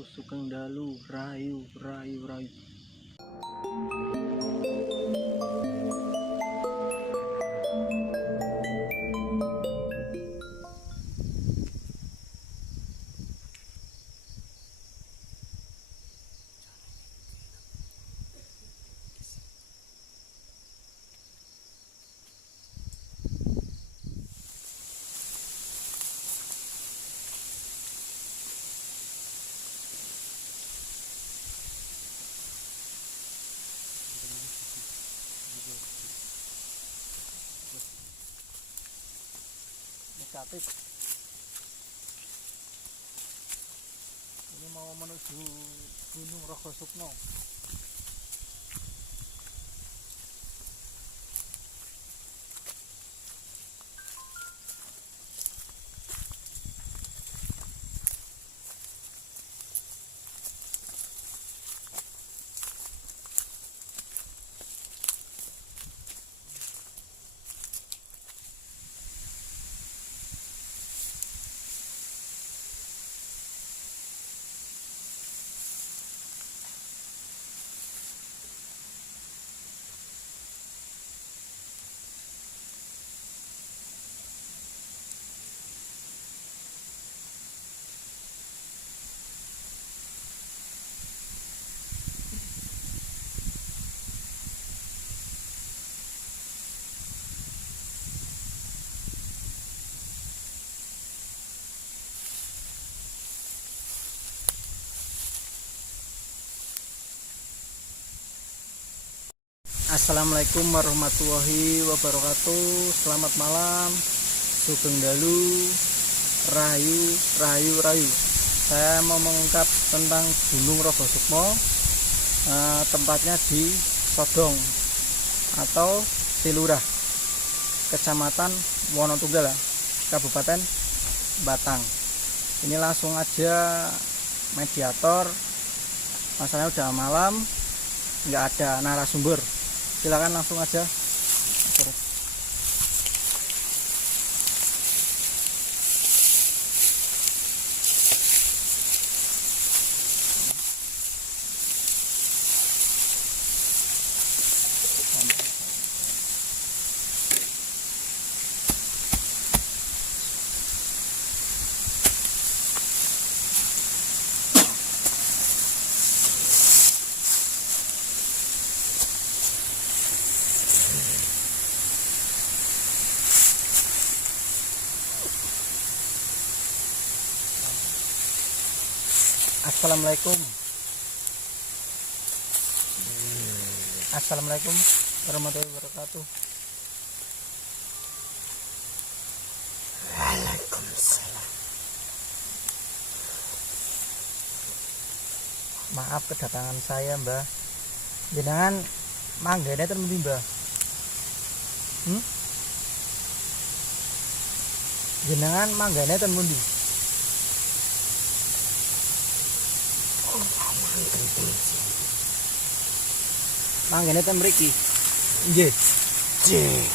Sugeng Dalu rahayu rahayu rahayu. Negatif. Ini mau menuju Gunung Rogosukmo. Assalamualaikum warahmatullahi wabarakatuh. Selamat malam. Sugeng Dalu rahayu rahayu rahayu. Saya mau mengungkap tentang Gunung Rogosukmo. Tempatnya di Sodong atau Silurah, Kecamatan Wonotunggal, Kabupaten Batang. Ini langsung aja mediator. Masalahnya udah malam, nggak ada narasumber. Silakan langsung aja. Assalamualaikum. Assalamualaikum warahmatullahi wabarakatuh. Waalaikumsalam. Maaf kedatangan saya, Mbah. Jenengan manggene ten pundi, Mbah? Jenengan manggene ten pundi? Manggene ten mriki. Nggih. Nggih.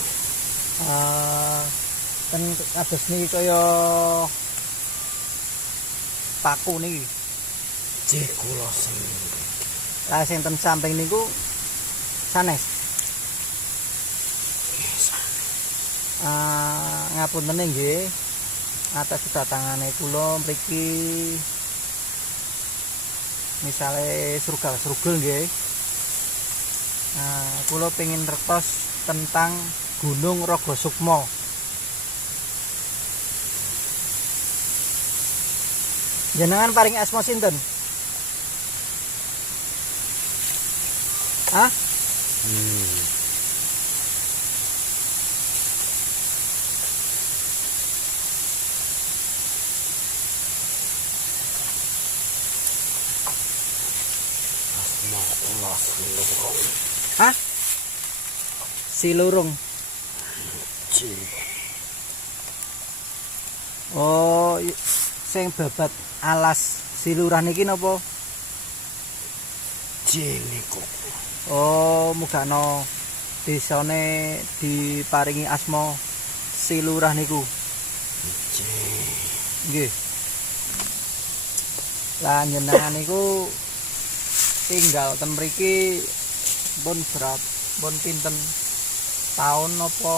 Ten kados niki kaya paku niki. Nggih kula sing. Lah sing ten samping niku sanes. Nggih sanes. Ngapunten nggih atas kedatangane kula mriki. Misale surgal-surgel nggih. Kula pengen ngertos tentang Gunung Rogosukmo. Jenengan paring asma sinten? Hah? Asma kula Silurung. Hah? Silurung. Nggih. Oh, sing babat alas Silurah niki napa? Nggih niku. Oh, mugakno desane diparingi asma Silurah niku. Nggih. Nggih. Lah jenengan niku tinggal ten mriki pun pinten tahun napa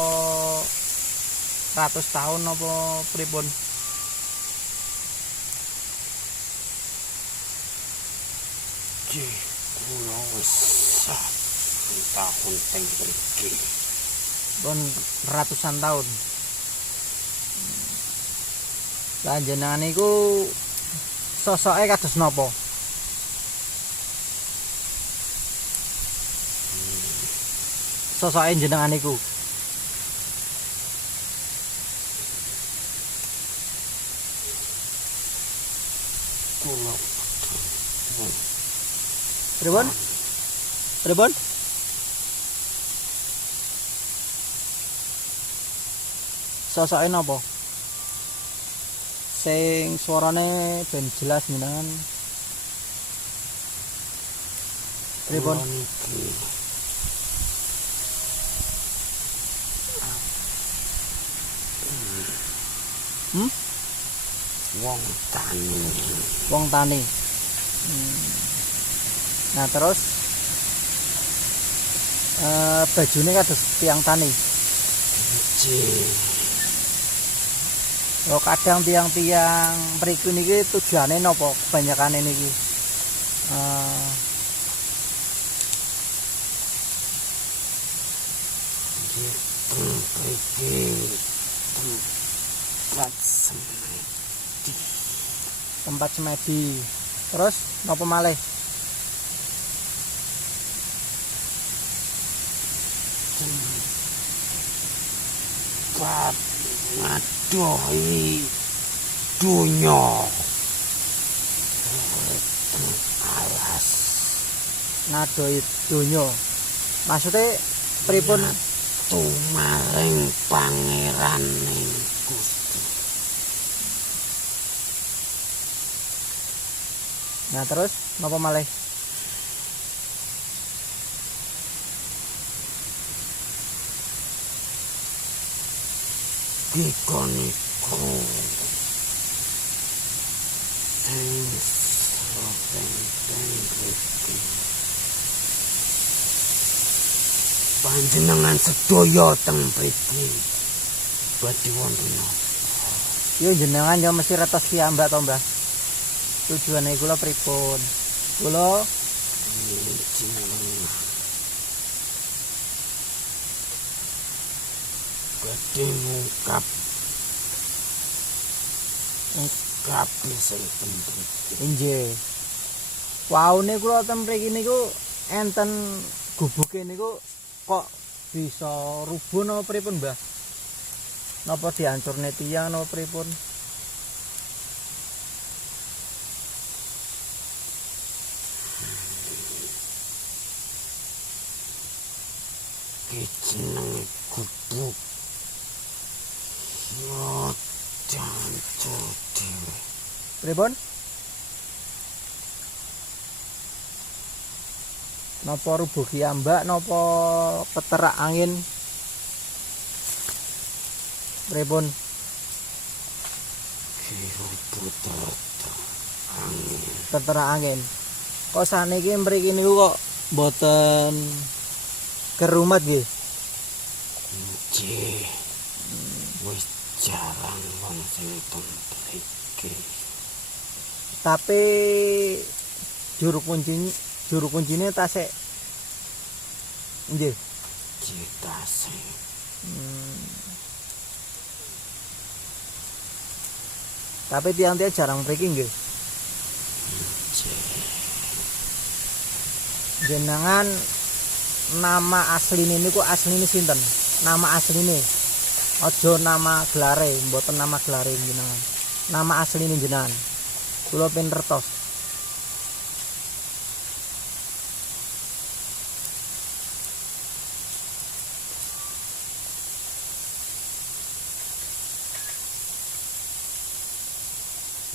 ratus tahun napa pripun? Nggih, kula wis tahun teng mriki. Pun ratusan tahun. Lah jenengan niku sosoke kados napa? Sosoke jenengan niku. Kula Pripun? Pripun? Sosoke napa? Sing suarane ben jelas jenengan. Pripun? niki wong tani. Wong tani. Nah terus bajune kados tiang tani. Nggih. Oh kadang tiang-tiang mriku niki tujuane napa kebanyakan niki? Mriki tempat semedi. Tempat semedi. Terus napa malih? Tempat ngadohi dunya. Alas Ngadohi donya. Maksude pripun? Tumaring pangeraning Gusti. Nah terus napa malih? Dikoniku teng mriki. Panjenengan sedaya teng mriki badhe wonten napa? Yo jenengan yo mesti retos piyambak to, Mbah. Tujuane kula pripun? Kula jenengan badhe ngungkap sing teng mriki. inggih. Waune kula ten mriki niku enten gubuke niku kok bisa rubuh napa pripun, Mbah? Napa dihancurne tiyang napa pripun? Jenenge gubuk yo jancur dhewe. Pripun? Napa rubuh kiambak napa keterak angin? Pripun? Puter angin. Keterak angin. Kok saniki mriki niku kok mboten kerumat nggih? Nggih. Wis jarang wong sing teng mriki. Tapi juru kuncine tasik. Nggih. Citase. Tapi tiang-tiang jarang mriki nggih. Jenengan nama asline niku asline sinten? Nama asline. Aja nama gelare, mboten nama gelare jenengan. Nama asline jenengan. Kula pen ngertos.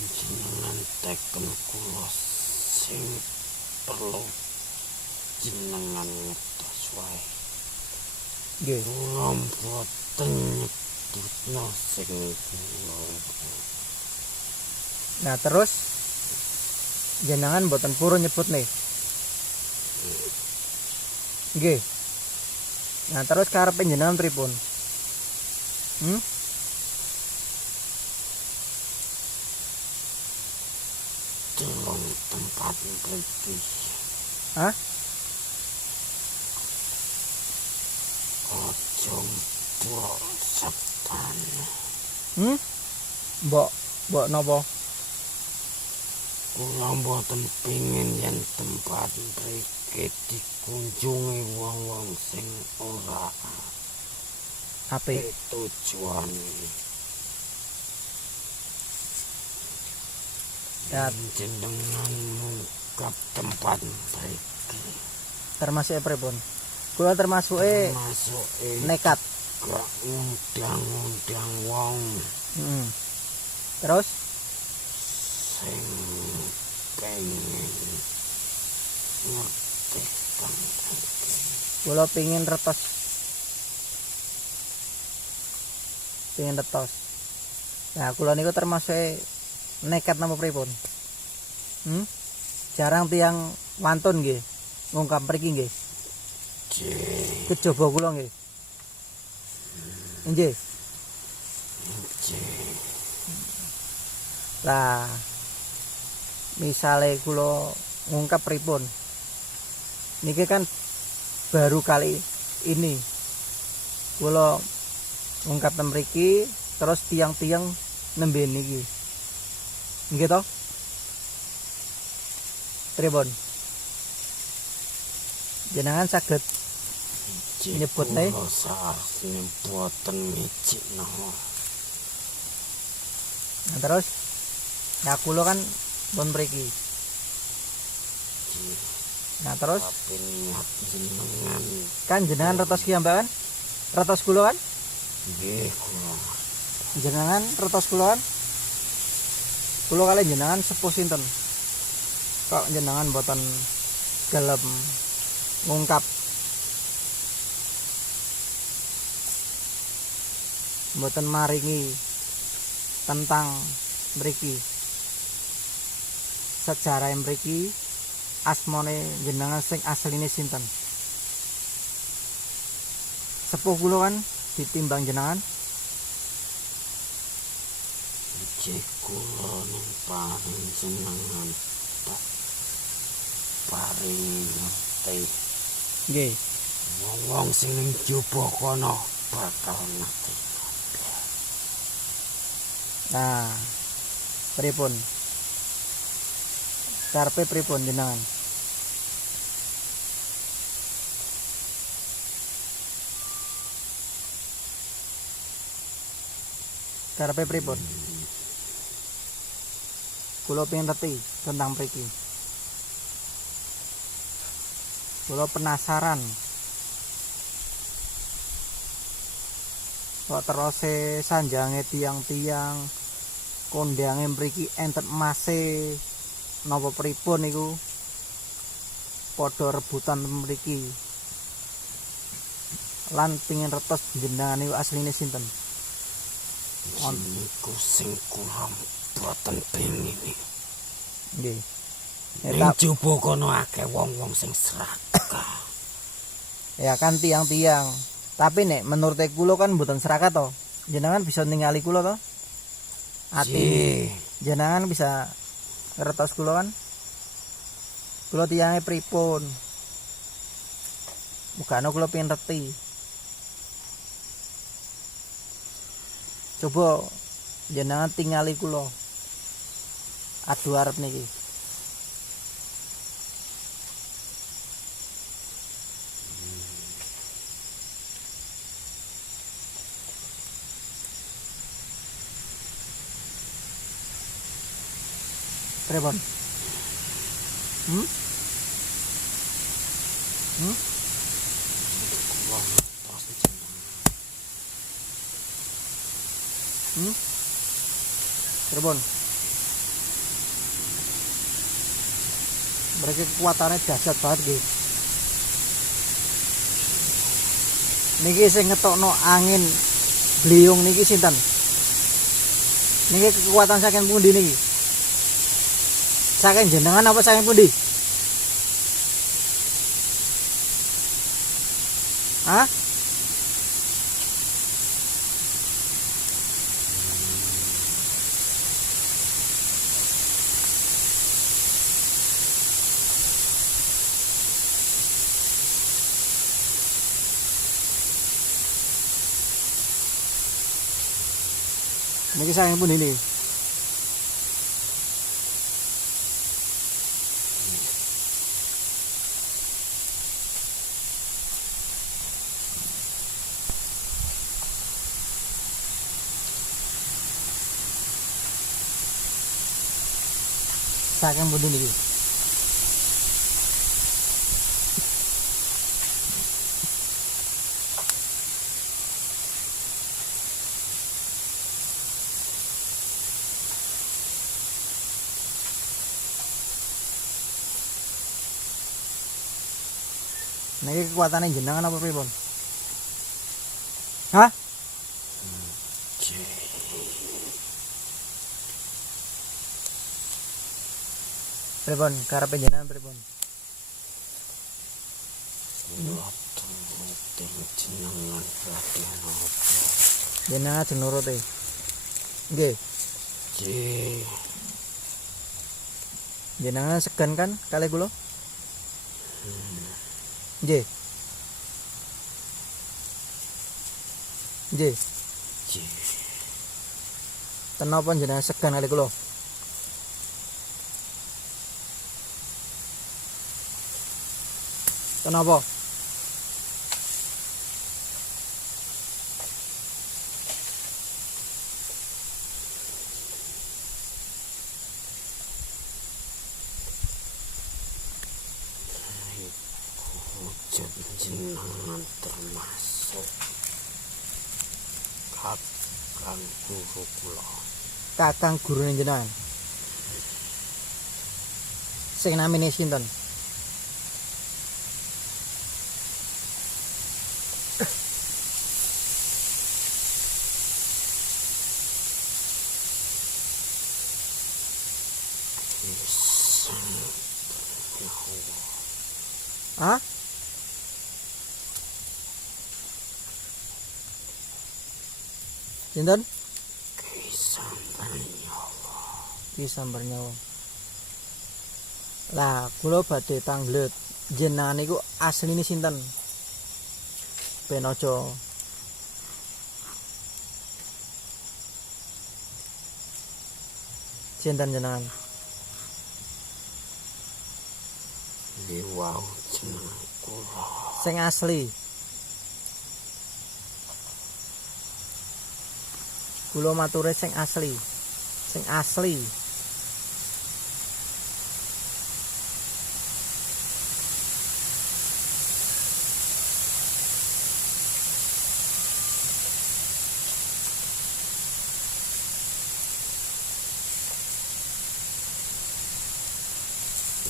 Jenengan teken kula sing perlu jenengan ngertos wae. Nggih. Kula mboten nyebutno sing kula. Nah terus jenengan mboten purun nyebut nih. Nggih. Nah, terus karepe jenengan pripun? Delong tempat mriki. Hah? Ojo mbok setan. Mbok napa? Kula mboten pengin yen tempat mriki dikunjungi wong-wong sing ora Apik. tujuan. Ya, Jenengan mungkap tempat mriki. termasuk pripun? Kula termasuk Masuk nekat. gak ngundang-undang wong Terus sing pengen ngerti tempat mriki. kula pengin retos. Nah, kula niku termasuk nekat napa pripun? Jarang tiang wantun nggih ngungkap mriki nggih. Kejaba kula nggih. Nggih. Lah misale kula ngungkap pripun? Niki kan baru kali ini kula ngungkap mriki terus tiang-tiang nembe niki. Nggih to? Pripun? Jenengan saged nyebut nih. Kula sarsine boten mijikno. Nah, terus ya kula kan pun mriki. Nah, terus Tapi niat jenengan kan jenengan retos ki mbak kan? Retos kula kan? nggih kula. Jenengan retos kula kan? Kula kali jenengan sepuh sinten? Kok jenengan boten gelem ngungkap, boten maringi tentang mriki, sejarah mriki, asmane jenengan sing asline sinten? Sepuh kula kan ditimbang jenengan. Cek kula ning paring jenengan tak paring ngerti. Nggih. Wong-wong sing ning jaba kono bakal ngerti. Nah, pripun? Karepe pripun jenengan? Karepe pripun? Kula pengen ngerti tentang mriki. Kula penasaran. Kok terose sanjange tiang-tiang kondange mriki enten emase napa pripun niku? Padha rebutan mriki. Lan pengin retos jenengan niku asline sinten? Niku sing kula boten pengin. Nggih. Ning jaba kono akeh wong-wong sing serakah. Ya kan tiang-tiang. Tapi nek menurut kula kan mboten serakah to. Jenengan bisa ningali kula to? Ati jenengan bisa ngertos kula kan? Kula tiange pripun? Mugane kula pengen ngerti. Coba jenengan tingali kula. Adu arep niki. Pripun? Kula ngertos jenengan. Pripun? Mereka kekuatannya dahsyat banget nggih. Niki sing ngetokno angin bliung niki sinten? Niki kekuatan saking pundi niki? Saking jenengan apa saking pundi? Hah? Niki saking pundi niki? Saking pundi niki? Niki kekuatane jenengan apa pripun? Hah? Pripun? Karepe jenengan pripun? Kula turuti jenengan badhe napa? Jenengan aja nuruti. Nggih. Nggih. Jenengan segan kan kali kula? Nggih. Nggih. Nggih. Kenapa jenengan segan kali kula? Kenapa? Wujud jenengan termasuk kakang guru kula. Kakang gurune jenengan. Sing namine sinten? Hah? Sinten? Kisambar nyawa. Lah, kula badhe tanglet. Jenengan niku asline sinten? Ben aja sinten jenengan? Liwau jeneng kula. Sing asli. Kula mature sing asli. Sing asli.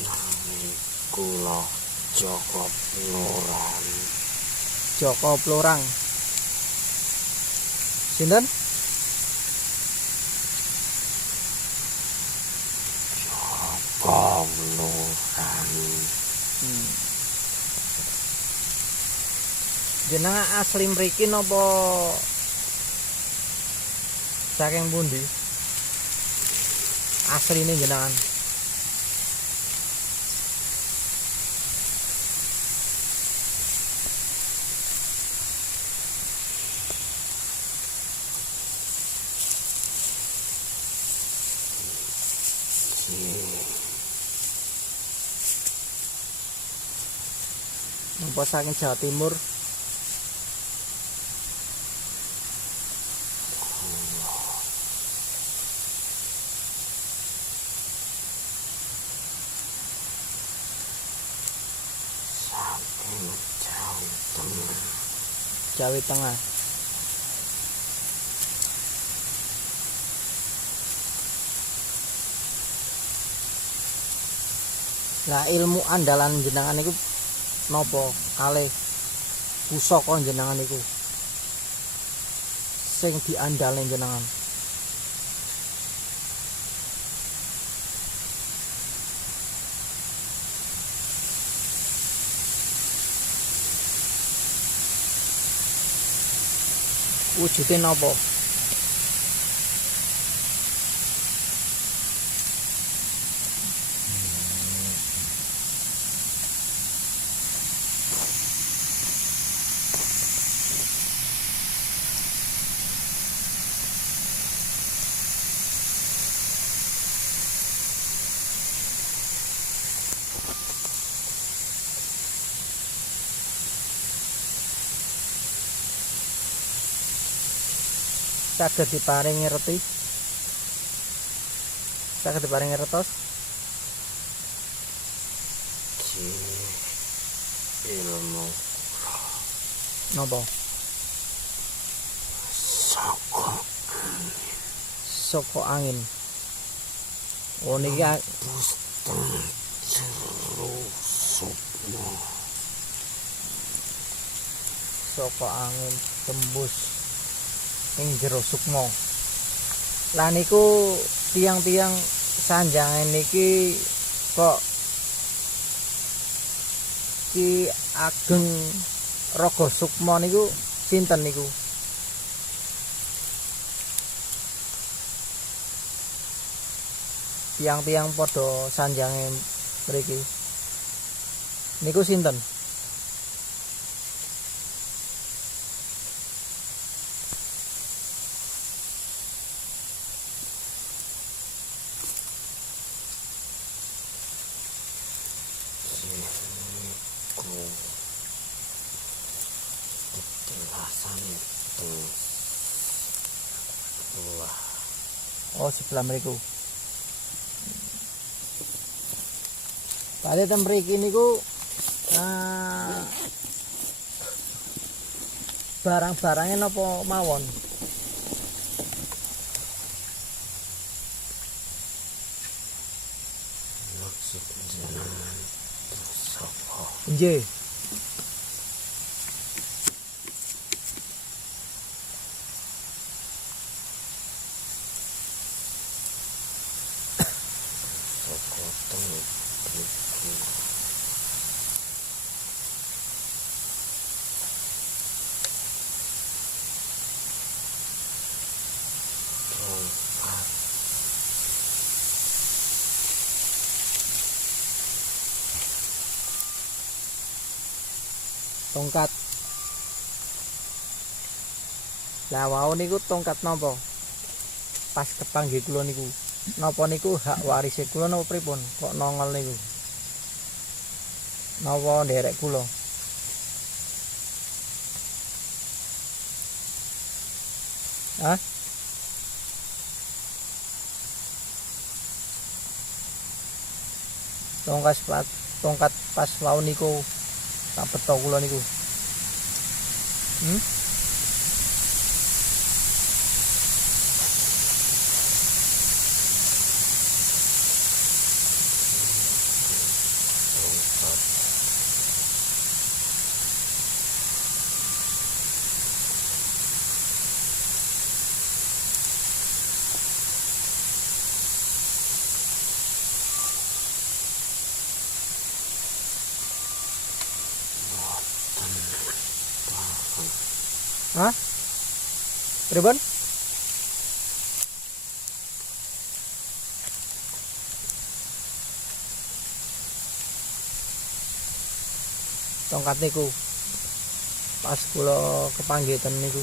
Nami kula Joko Plorang. Joko Plorang. Sinten? Joko Plorang. Jenengan asli mriki napa saking pundi? Asline jenengan. Napa saking Jawa Timur? Saking Jawa Tengah. Jawa Tengah. Lah ilmu andalan jenengan niku napa? Kalih pusaka jenengan niku. Sing diandalne jenengan. wujude napa? Saged diparingi reti, saged diparingi retos. ilmu Napa? saka Saka angin. Oh niki pustang jero sukma saka angin tembus ing jero sukma. Lah niku tiang-tiang sanjangan niki kok Ki Ageng Raga Sukma niku sinten niku? Tiang-tiang padha sanjange mriki. Niku sinten? rasane teng wah Oh sebelah mriku. Padahal ten mriki niku barang-barangnya napa mawon? maksud jenengan sapa Nggih. saka teng mriki tongkat Tongkat. Lah wau niku tongkat napa? Pas kepanggih kula niku. Napa niku hak warise kula napa pripun? Kok nongol niku? Napa nderek kula? Hah? Tongkat pas wau niku tak beto kula niku. Hah? Pripun? Tongkat niku pas kula kepanggitan niku.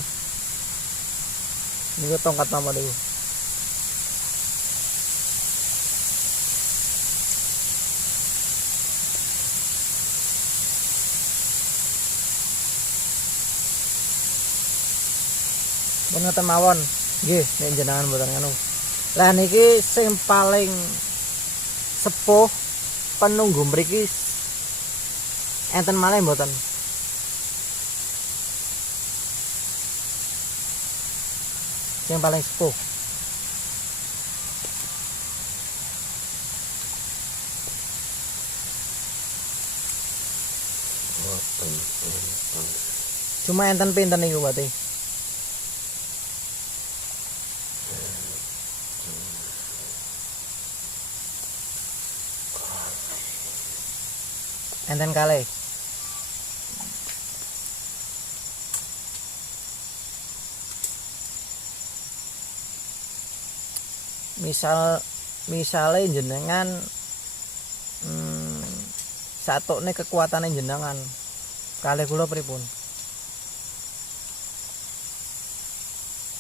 Niku tongkat napa niku? Pun ngoten mawon. Nggih, nek jenengan mboten ngono. Lah niki sing paling sepuh penunggu mriki enten malih mboten? Sing paling sepuh. boten enten Cuma enten pinten niku berarti? Enten kalih. misalnya jenengan satokne kekuatane jenengan kalih kula pripun?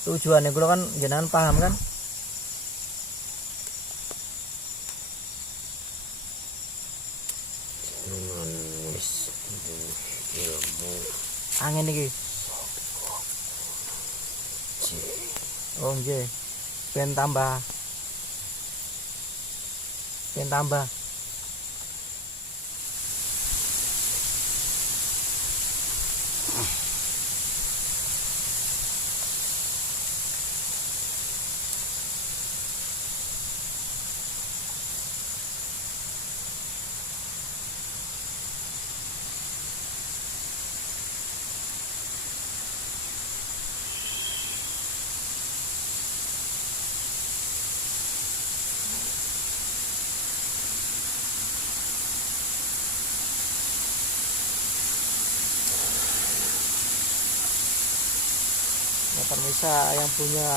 Tujuannya kula kan jenengan paham kan? Dengan wis ilmu Angin iki. Oh nggih. Ben tambah. Ya, pemirsa yang punya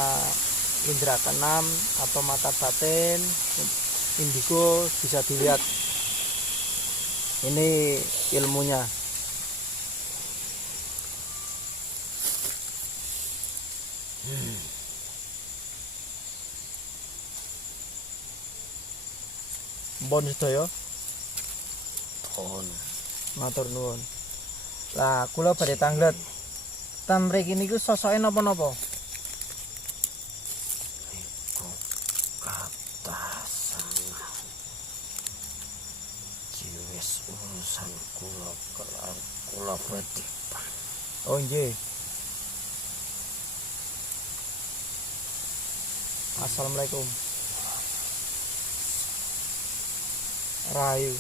indera keenam atau mata batin indigo bisa dilihat ini ilmunya. Bon sedaya pon matur nuwun. Lah kula badhe tanglet ten mriki niku sosoke napa-napa? iku kata sangat jiwis urusan kula kelar kula bedipan. Oh nggih. Assalamualaikum. Rayu.